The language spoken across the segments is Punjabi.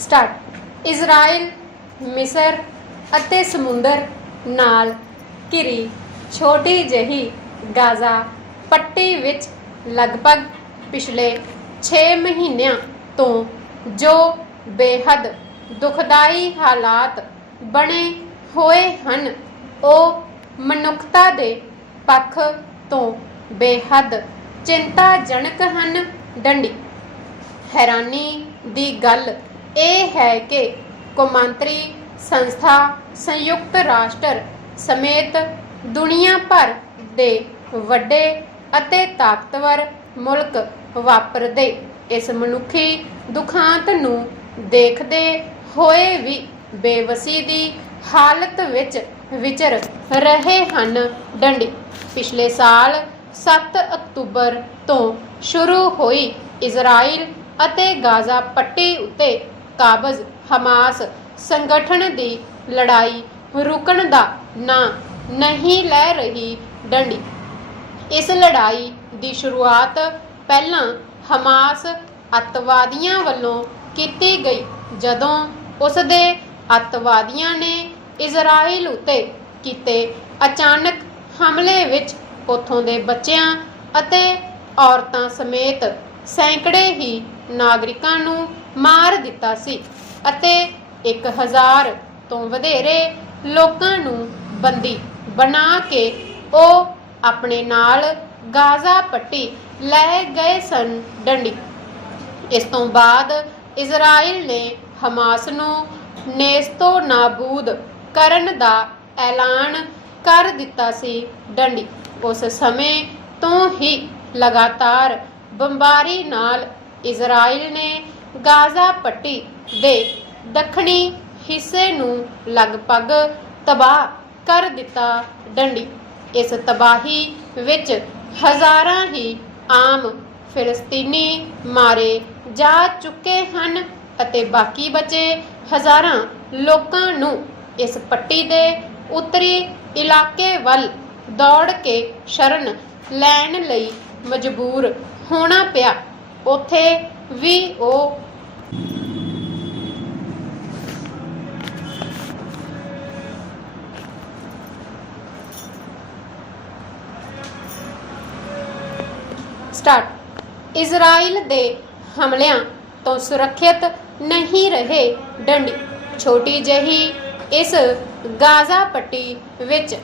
ਸਟਾਰਟ। ਇਜ਼ਰਾਈਲ, ਮਿਸਰ ਅਤੇ ਸਮੁੰਦਰ ਨਾਲ ਘਿਰੀ ਛੋਟੀ ਜਿਹੀ ਗਾਜ਼ਾ ਪੱਟੀ ਵਿੱਚ ਲਗਭਗ ਪਿਛਲੇ 6 ਮਹੀਨਿਆਂ ਤੋਂ ਜੋ ਬੇਹੱਦ ਦੁਖਦਾਈ ਹਾਲਾਤ ਬਣੇ ਹੋਏ ਹਨ, ਉਹ ਮਨੁੱਖਤਾ ਦੇ ਪੱਖ ਤੋਂ ਬੇਹੱਦ ਚਿੰਤਾਜਨਕ ਹਨ। ਡੰਡੀ। ਹੈਰਾਨੀ ਦੀ ਗੱਲ ਇਹ ਹੈ ਕਿ ਕੌਮਾਂਤਰੀ ਸੰਸਥਾ, ਸੰਯੁਕਤ ਰਾਸ਼ਟਰ ਸਮੇਤ ਦੁਨੀਆ ਭਰ ਦੇ ਵੱਡੇ ਅਤੇ ਤਾਕਤਵਰ ਮੁਲਕ ਵਾਪਰਦੇ ਇਸ ਮਨੁੱਖੀ ਦੁਖਾਂਤ ਨੂੰ ਦੇਖਦੇ ਹੋਏ ਵੀ ਬੇਵਸੀ ਦੀ ਹਾਲਤ ਵਿੱਚ ਵਿਚਰ ਰਹੇ ਹਨ ਡੰਡੀ। ਪਿਛਲੇ ਸਾਲ 7 ਅਕਤੂਬਰ ਤੋਂ ਸ਼ੁਰੂ ਹੋਈ ਇਜ਼ਰਾਈਲ ਅਤੇ ਗਾਜ਼ਾ ਪੱਟੀ ਉੱਤੇ ਕਾਬਜ਼ ਹਮਾਸ ਸੰਗਠਨ ਦੀ ਲੜਾਈ ਰੁਕਣ ਦਾ ਨਾਂ ਨਹੀਂ ਲੈ ਰਹੀ ਡੰਡੀ। ਇਸ ਲੜਾਈ ਦੀ ਸ਼ੁਰੂਆਤ ਪਹਿਲਾਂ ਹਮਾਸ ਅੱਤਵਾਦੀਆਂ ਵੱਲੋਂ ਕੀਤੀ ਗਈ, ਜਦੋਂ ਉਸ ਦੇ ਅੱਤਵਾਦੀਆਂ ਨੇ ਇਜ਼ਰਾਈਲ ਉੱਤੇ ਕੀਤੇ ਅਚਾਨਕ ਹਮਲੇ ਵਿੱਚ ਉੱਥੋਂ ਦੇ ਬੱਚਿਆਂ ਅਤੇ ਔਰਤਾਂ ਸਮੇਤ ਸੈਂਕੜੇ ਹੀ ਨਾਗਰਿਕਾਂ ਨੂੰ ਮਾਰ ਦਿੱਤਾ ਸੀ ਅਤੇ 1000 ਤੋਂ ਵਧੇਰੇ ਲੋਕਾਂ ਨੂੰ ਬੰਦੀ ਬਣਾ ਕੇ ਉਹ ਆਪਣੇ ਨਾਲ ਗਾਜ਼ਾ ਪੱਟੀ ਲੈ ਗਏ ਸਨ ਡੰਡੀ। ਇਸ ਤੋਂ ਬਾਅਦ ਇਜ਼ਰਾਈਲ ਨੇ ਹਮਾਸ ਨੂੰ ਨੇਸਤੋ ਨਾਬੂਦ ਕਰਨ ਦਾ ਐਲਾਨ ਕਰ ਦਿੱਤਾ ਸੀ ਡੰਡੀ। ਉਸ ਸਮੇਂ ਤੋਂ ਹੀ ਲਗਾਤਾਰ ਬੰਬਾਰੀ ਨਾਲ ਇਜ਼ਰਾਈਲ ਨੇ ਗਾਜ਼ਾ ਪੱਟੀ ਦੇ ਦੱਖਣੀ ਹਿੱਸੇ ਨੂੰ ਲਗਭਗ ਤਬਾਹ ਕਰ ਦਿੱਤਾ ਡੰਡੀ। ਇਸ ਤਬਾਹੀ ਵਿੱਚ ਹਜ਼ਾਰਾਂ ਹੀ ਆਮ ਫਿਲਸਤੀਨੀ ਮਾਰੇ ਜਾ ਚੁੱਕੇ ਹਨ ਅਤੇ ਬਾਕੀ ਬਚੇ ਹਜ਼ਾਰਾਂ ਲੋਕਾਂ ਨੂੰ ਇਸ ਪੱਟੀ ਦੇ ਉੱਤਰੀ ਇਲਾਕੇ ਵੱਲ ਦੌੜ ਕੇ ਸ਼ਰਨ ਲੈਣ ਲਈ ਮਜਬੂਰ ਹੋਣਾ ਪਿਆ। ਉੱਥੇ ਵੀ ਉਹ ਸਟਾਰਟ ਇਜ਼ਰਾਈਲ ਦੇ ਹਮਲਿਆਂ ਤੋਂ ਸੁਰੱਖਿਅਤ ਨਹੀਂ ਰਹੇ ਡੰਡੀ। ਛੋਟੀ ਜਿਹੀ ਇਸ ਗਾਜ਼ਾ ਪੱਟੀ ਵਿੱਚ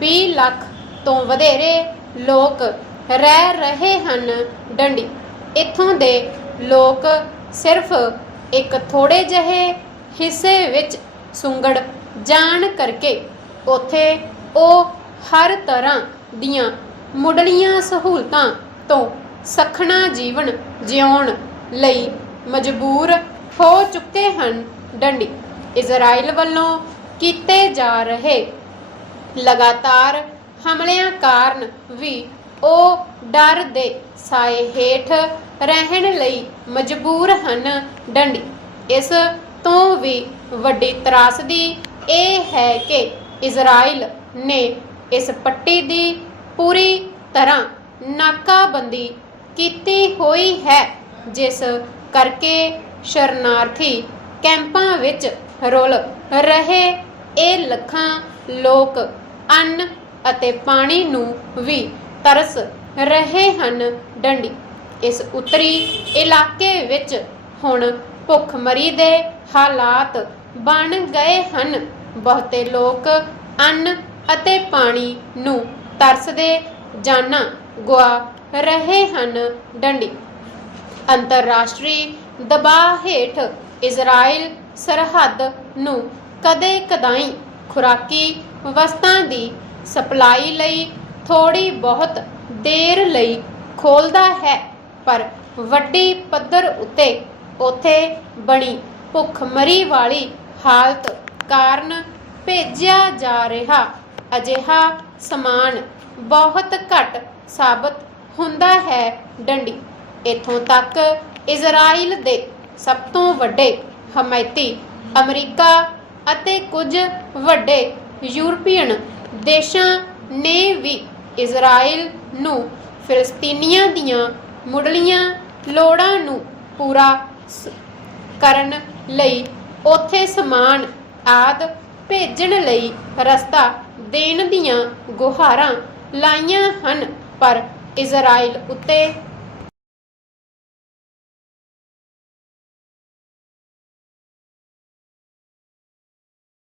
20 ਲੱਖ ਤੋਂ ਵਧੇਰੇ ਲੋਕ ਰਹਿ ਰਹੇ ਹਨ ਡੰਡੀ। ਇੱਥੋਂ ਦੇ ਲੋਕ ਸਿਰਫ ਇੱਕ ਥੋੜੇ ਜਿਹੇ ਹਿੱਸੇ ਵਿੱਚ ਸੁੰਗੜ ਜਾਣ ਕਰਕੇ ਉੱਥੇ ਉਹ ਹਰ ਤਰ੍ਹਾਂ ਦੀਆਂ ਮੁੱਢਲੀਆਂ ਸਹੂਲਤਾਂ ਤੋਂ ਸਖਣਾ ਜੀਵਨ ਜਿਉਣ ਲਈ ਮਜਬੂਰ ਹੋ ਚੁੱਕੇ ਹਨ। ਡੰਡੀ ਇਜ਼ਰਾਈਲ ਵੱਲੋਂ ਕੀਤੇ ਜਾ ਰਹੇ ਲਗਾਤਾਰ ਹਮਲਿਆਂ ਕਾਰਨ ਵੀ ਉਹ ਡਰ ਦੇ ਸਾਏ ਹੇਠ ਰਹਿਣ ਲਈ ਮਜਬੂਰ ਹਨ ਡੰਡੀ। ਇਸ ਤੋਂ ਵੀ ਵੱਡੀ ਤਰਾਸਦੀ ਇਹ ਹੈ ਕਿ ਇਜ਼ਰਾਈਲ ਨੇ ਇਸ ਪੱਟੀ ਦੀ ਪੂਰੀ ਤਰ੍ਹਾਂ ਨਾਕਾਬੰਦੀ ਕੀਤੀ ਹੋਈ ਹੈ, ਜਿਸ ਕਰਕੇ ਸ਼ਰਨਾਰਥੀ ਕੈਂਪਾਂ ਵਿੱਚ ਰੁਲ ਰਹੇ ਇਹ ਲੱਖਾਂ ਲੋਕ ਅੰਨ ਅਤੇ ਪਾਣੀ ਨੂੰ ਵੀ ਤਰਸ ਰਹੇ ਹਨ ਡੰਡੀ। ਇਸ ਉੱਤਰੀ ਇਲਾਕੇ ਵਿੱਚ ਹੁਣ ਭੁੱਖਮਰੀ ਦੇ ਹਾਲਾਤ ਬਣ ਗਏ ਹਨ। ਬਹੁਤੇ ਲੋਕ ਅੰਨ ਅਤੇ ਪਾਣੀ ਨੂੰ ਤਰਸਦੇ ਜਾਨਾਂ ਗਵਾ ਰਹੇ ਹਨ ਡੰਡੀ। ਅੰਤਰਰਾਸ਼ਟਰੀ ਦਬਾਅ ਹੇਠ ਇਜ਼ਰਾਈਲ ਸਰਹੱਦ ਨੂੰ ਕਦੇ ਕਦਾਈ ਖੁਰਾਕੀ ਵਸਤਾਂ ਦੀ ਸਪਲਾਈ ਲਈ ਥੋੜੀ ਬਹੁਤ ਦੇਰ ਲਈ ਖੋਲਦਾ ਹੈ, ਪਰ ਵੱਡੀ ਪੱਧਰ ਉੱਤੇ ਉਥੇ ਬਣੀ ਭੁੱਖਮਰੀ ਵਾਲੀ ਹਾਲਤ ਕਾਰਨ ਭੇਜਿਆ ਜਾ ਰਿਹਾ ਅਜਿਹਾ ਸਮਾਨ ਬਹੁਤ ਘੱਟ ਸਾਬਤ ਹੁੰਦਾ ਹੈ ਡੰਡੀ। ਇਥੋਂ ਤੱਕ ਇਜ਼ਰਾਈਲ ਦੇ ਸਭ ਤੋਂ ਵੱਡੇ ਹਮਾਇਤੀ ਅਮਰੀਕਾ ਅਤੇ ਕੁਝ ਵੱਡੇ ਯੂਰਪੀਅਨ ਦੇਸ਼ਾਂ ਨੇ ਵੀ ਇਜ਼ਰਾਈਲ ਨੂੰ ਫਿਲਸਤੀਨੀਆਂ ਦੀਆਂ ਮੁੱਢਲੀਆਂ ਲੋੜਾਂ ਨੂੰ ਪੂਰਾ ਕਰਨ ਲਈ ਉੱਥੇ ਸਮਾਨ ਆਦ ਭੇਜਣ ਲਈ ਰਸਤਾ ਦੇਣ ਦੀਆਂ ਗੁਹਾਰਾਂ ਲਾਈਆਂ ਹਨ, ਪਰ ਇਜ਼ਰਾਈਲ ਉੱਤੇ